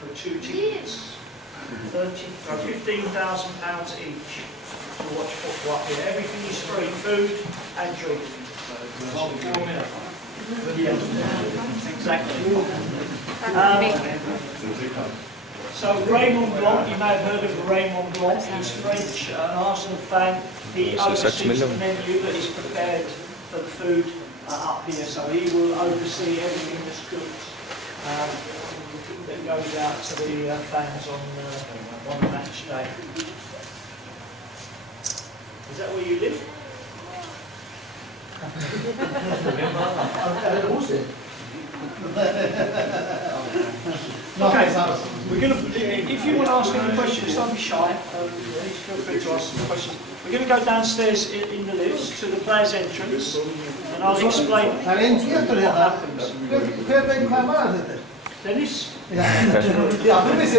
For 2 tickets, £15,000 each to watch football up here. Everything is free, food and drink. Yeah, exactly. So Raymond Blanc, you may have heard of Raymond Blanc. He's French, an Arsenal fan. He oversees the menu that is prepared for the food up here, so he will oversee everything that's cooked that goes out to the fans on the match day. Is that where you live? Okay, we're going to, if you want to ask any questions, don't be shy. Please feel free to ask some questions. We're going to go downstairs in the lifts to the players' entrance, and I'll explain what happens. Dennis? Dennis?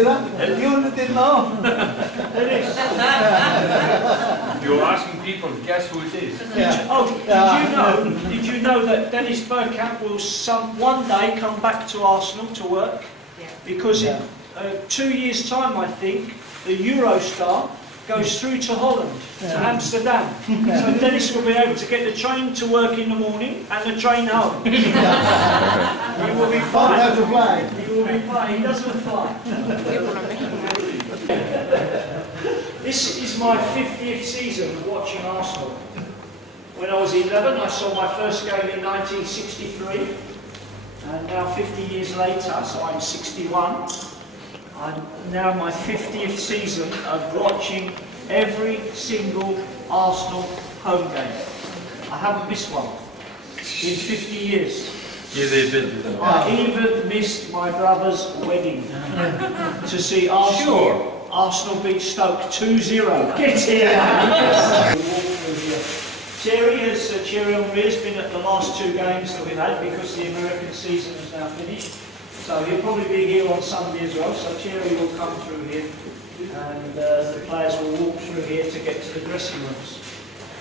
You're asking people to guess who it is. Did you know that Dennis Bergkamp will one day come back to Arsenal to work? Because in 2 years' time, I think, the Eurostar goes through to Holland, to Amsterdam. So Dennis will be able to get the train to work in the morning and the train home. He will be fine. He will be fine. He doesn't fly. This is my 50th season of watching Arsenal. When I was 11, I saw my first game in 1963. And now 50 years later, so I'm 61. I'm now my 50th season of watching every single Arsenal home game. I haven't missed one in 50 years. I even missed my brother's wedding to see Arsenal beat Stoke 2-0. Get here! Thierry Henry has been at the last 2 games that we've had because the American season is now finished. So he'll probably be here on Sunday as well. So Thierry will come through here, and the players will walk through here to get to the dressing rooms.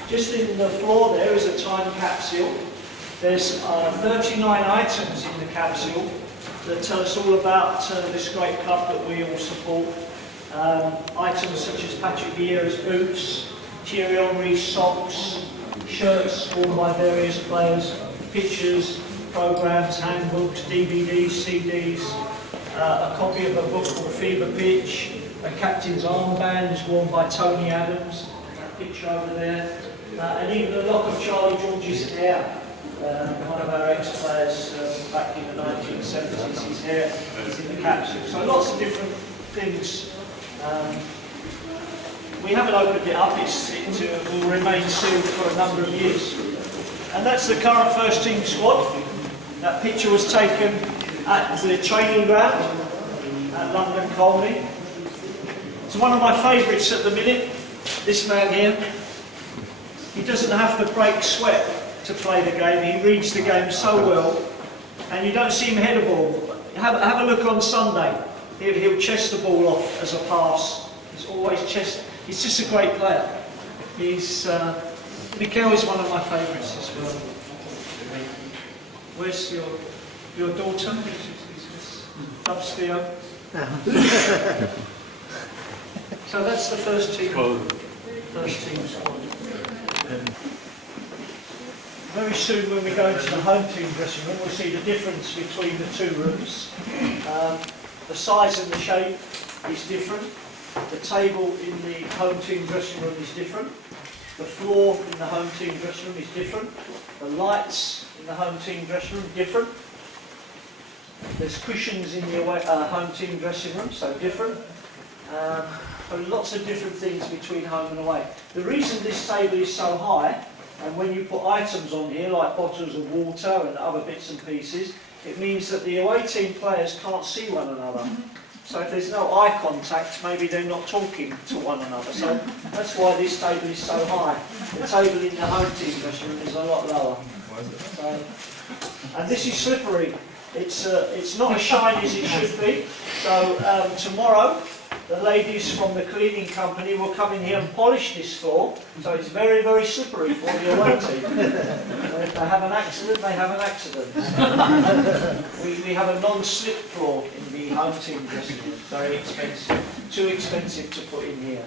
Just in the floor there is a time capsule. There's 39 items in the capsule that tell us all about this great club that we all support. Items such as Patrick Vieira's boots, Thierry Henry's socks, shirts worn by various players, pictures, programmes, handbooks, DVDs, CDs, a copy of a book called Fever Pitch, a captain's armband worn by Tony Adams, a picture over there, and even a lock of Charlie George's hair. One of our ex-players back in the 1970s, his hair is in the capsule. So lots of different things. We haven't opened it up, it will remain sealed for a number of years. And that's the current first team squad. That picture was taken at the training ground at London Colney. It's one of my favourites at the minute, this man here. He doesn't have to break sweat to play the game, he reads the game so well, and you don't see him head a ball. Have a look on Sunday, he'll chest the ball off as a pass. He's always chest. He's just a great player. Mikel is one of my favourites as well. Where's your daughter? Loves Theo. So that's the first team squad. Very soon when we go into the home team dressing room, we'll see the difference between the 2 rooms. The size and the shape is different. The table in the home team dressing room is different. The floor in the home team dressing room is different. The lights in the home team dressing room different. There's cushions in the home team dressing room, so different. So lots of different things between home and away. The reason this table is so high, and when you put items on here like bottles of water and other bits and pieces, it means that the away team players can't see one another. So if there's no eye contact, maybe they're not talking to one another. So that's why this table is so high. The table in the home team dressing room is a lot lower. So, and this is slippery. It's not as shiny as it should be. So tomorrow, the ladies from the cleaning company will come in here and polish this floor. So it's very, very slippery for the away team. So if they have an accident, they have an accident. We have a non-slip floor in the home team dressing room. Very expensive. Too expensive to put in here.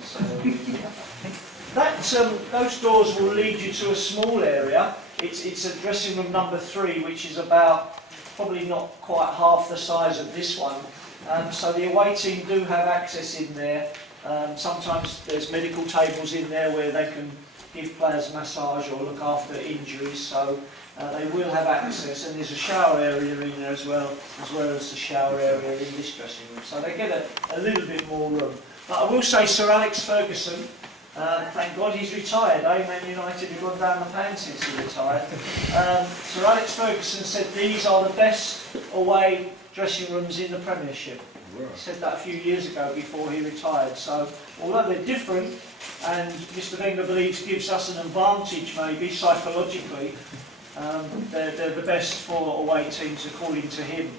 So those doors will lead you to a small area. It's a dressing room number 3, which is about probably not quite half the size of this one. So the away team do have access in there. Sometimes there's medical tables in there where they can give players massage or look after injuries. So they will have access, and there's a shower area in there as well as the shower area in this dressing room. So they get a little bit more room. But I will say Sir Alex Ferguson, thank God he's retired, Man United have gone down the pan since he retired. Sir Alex Ferguson said these are the best away dressing rooms in the Premiership. He said that a few years ago before he retired. So although they're different, and Mr Wenger believes gives us an advantage maybe psychologically, they're the best for away teams according to him.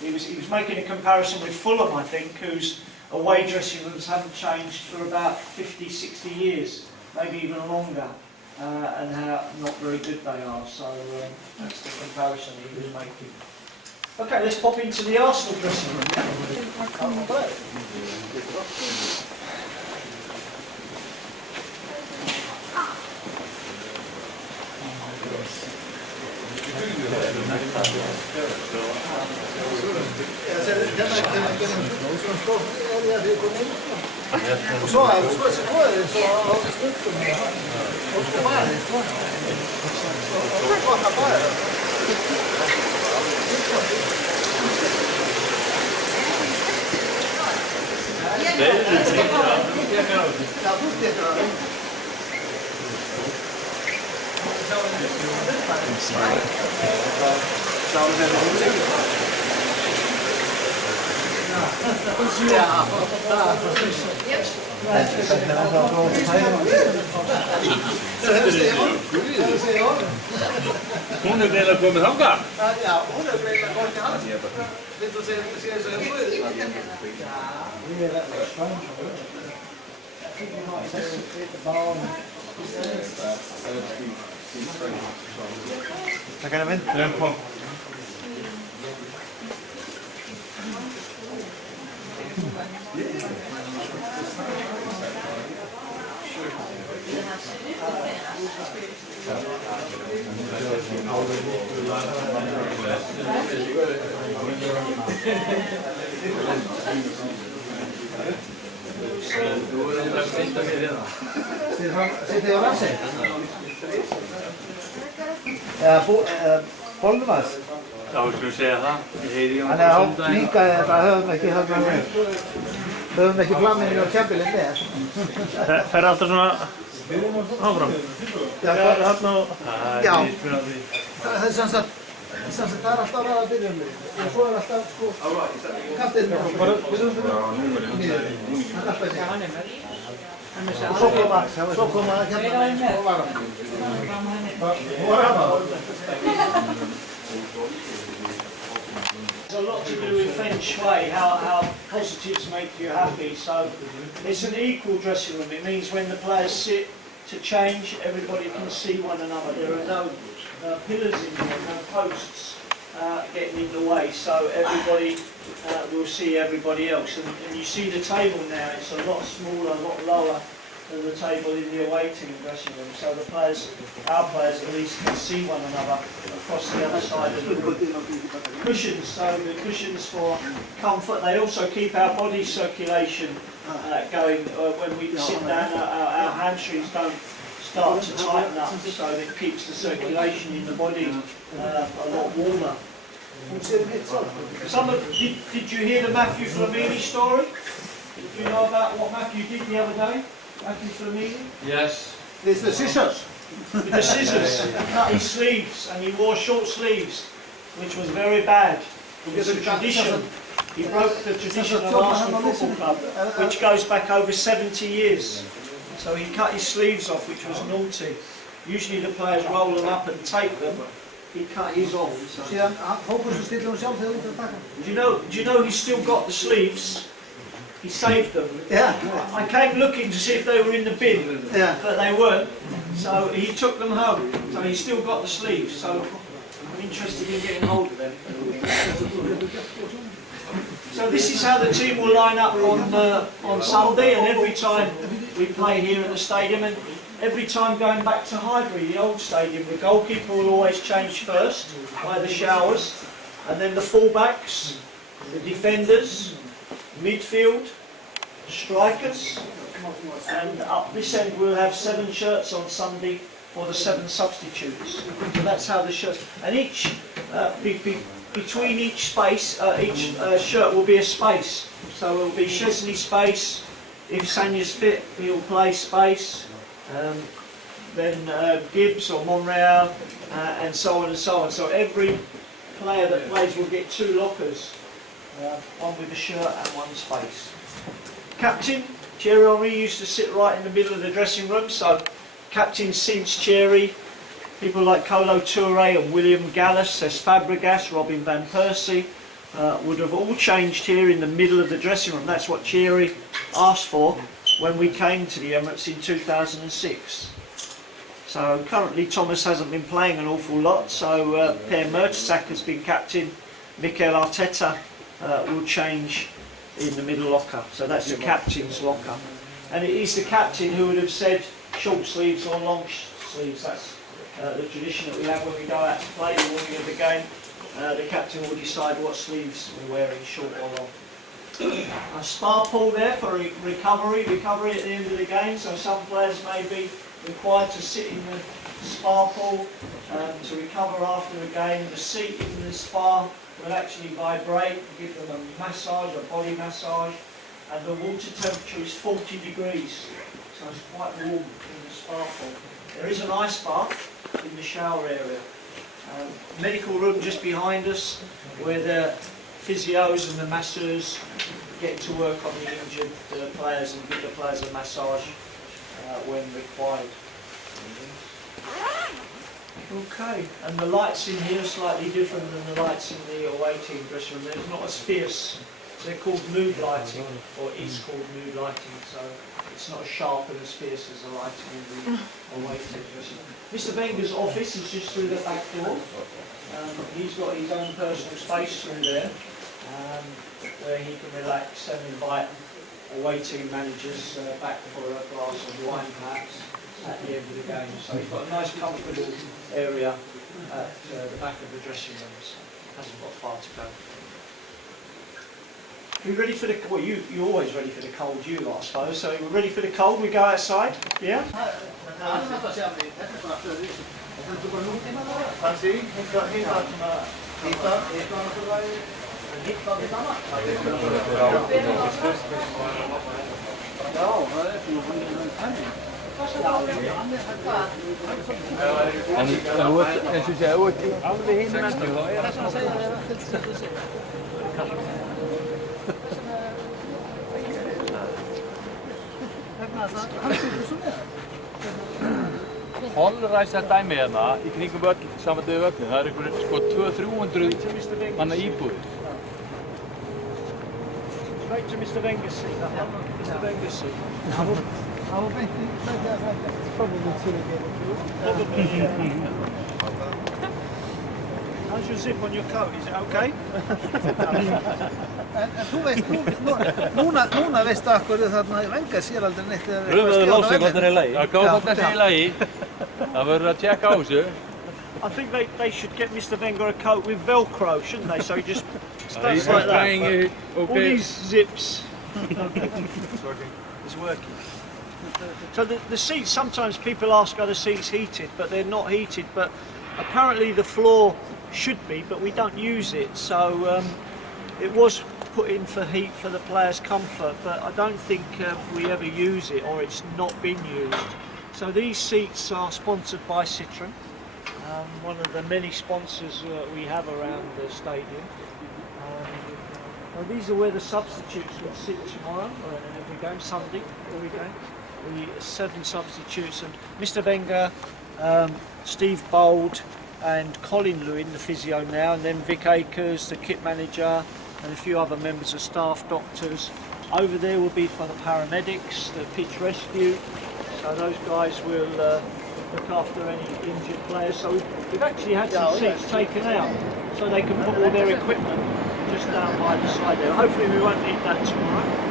He was making a comparison with Fulham, I think, whose away dressing rooms haven't changed for about 50, 60 years, maybe even longer, and how not very good they are. So that's the comparison he was making. Okay, let's pop into the Arsenal dressing room. Hún greinilega komið þangað. Já, hún greinilega komið til hans. Viltu segja þessu hjá Guði? Taka hana mynd. Sitter jag och sig? Ja, Bolmas. Já, við skulum segja það. Ég heyri í honum Hann á líka þetta höfum ekki flamminu og kjempilinn með. Fer alltaf svona áfram? Já, Það er þarna og... Já. Það er sem sagt, það er alltaf ræða byrjum við. Og svo er alltaf, sko, kaftinn með. Bara niður. Það er alltaf þessi. Og svo koma hérna og varan. There's a lot to do with feng shui, how positives make you happy. So it's an equal dressing room. It means when the players sit to change, everybody can see one another. There are no pillars in here, no posts getting in the way. So everybody will see everybody else. And you see the table now, it's a lot smaller, a lot lower than the table in the away team dressing room. So the players, our players at least, can see one another across the other side of the room. Cushions, so the cushions for comfort. They also keep our body circulation going. When we sit down, our hamstrings don't start to tighten up, so it keeps the circulation in the body a lot warmer. Did you hear the Matthew Flamini story? Did you know about what Matthew did the other day? Matthew Flamini? Yes. It's the scissors. With the scissors, cut his sleeves, and he wore short sleeves, which was very bad. It was a tradition He broke the tradition of Arsenal Football Club, which goes back over 70 years. So he cut his sleeves off, which was naughty. Usually the players roll them up and tape them. He cut his off. So. Do you know he's still got the sleeves? He saved them. Yeah. I came looking to see if they were in the bin, but they weren't. So he took them home. So he's still got the sleeves. So I'm interested in getting hold of them. So this is how the team will line up on Sunday, and every time we play here at the stadium, and every time going back to Highbury, the old stadium, the goalkeeper will always change first by the showers, and then the fullbacks, the defenders, midfield, strikers, and up this end we'll have 7 shirts on Sunday for the 7 substitutes. So that's how the shirts, and each between each space, each shirt will be a space. So it will be Chesney space. If Sanya's fit, he'll play space. Then Gibbs or Monreal, and so on and so on. So every player that plays will get 2 lockers, one with a shirt and 1 space. Captain, Thierry Henry used to sit right in the middle of the dressing room, so captain since Thierry, people like Kolo Touré and William Gallas, Cesc Fabregas, Robin van Persie, would have all changed here in the middle of the dressing room. That's what Thierry asked for when we came to the Emirates in 2006. So currently Thomas hasn't been playing an awful lot, so Per Mertesacker has been captain. Mikel Arteta will change in the middle locker, so that's the captain's locker. And it is the captain who would have said short sleeves or long sleeves. That's the tradition that we have when we go out to play the morning of the game. The captain will decide what sleeves we're wearing, short or long. A spa pool there for recovery at the end of the game, so some players may be required to sit in the spa pool to recover after a game. The seat in the spa will actually vibrate, give them a massage, a body massage, and the water temperature is 40 degrees, so it's quite warm in the spa pool. There is an ice bath in the shower area. Medical room just behind us, where the physios and the masseurs get to work on the injured players and give the players a massage when required. Okay, and the lights in here are slightly different than the lights in the away team dressing room. They're not as fierce. They're called mood lighting, or is called mood lighting, so it's not as sharp and as fierce as the lighting in the away team dressing room. Mr. Wenger's office is just through the back door. He's got his own personal space through there, where he can relax and invite away team managers back for a glass of wine perhaps at the end of the game. So he's got a nice comfortable area at the back of the dressing room, so hasn't got far to go. Are you ready for the, well you're always ready for the cold, you lot, I suppose, so we're ready for the cold, we go outside, yeah? En þú ert, eins og segja, þú ert alveg hinn menn, þá er það svona að segja. Holræsa dæmi hérna í kringum völl, samanlega völlin, það er einhverjum sko 200-300 manna íbúðir. Straight to Mr. Wenger's seat, Mr. Wenger's seat. Probably, yeah. How's your zip on your coat? Is it okay? En þú veist, núna veistu af hverju þarna Wenger sér aldrei neitt eða Röfðaður lofsegóttir í lagi. Já, góðbóttir í lagi. Það verður að tjekka á þessu. I think they should get Mr. Wenger a coat with Velcro, shouldn't they? So he just stays He's like that. trying, okay. All these zips. It's working. It's working. So the seats, sometimes people ask are the seats heated, but they're not heated. But apparently the floor should be, but we don't use it. So it was put in for heat for the players' comfort, but I don't think we ever use it, or it's not been used. So these seats are sponsored by Citroën, one of the many sponsors we have around the stadium. Now these are where the substitutes will sit tomorrow, or in every game, Sunday, every game. The 7 substitutes, and Mr Wenger, Steve Bold and Colin Lewin, the physio now, and then Vic Akers, the kit manager, and a few other members of staff, doctors. Over there will be for the paramedics, the pitch rescue, so those guys will look after any injured players. So we've actually had some seats taken out so they can put all their equipment just down by the side there. Hopefully we won't need that tomorrow.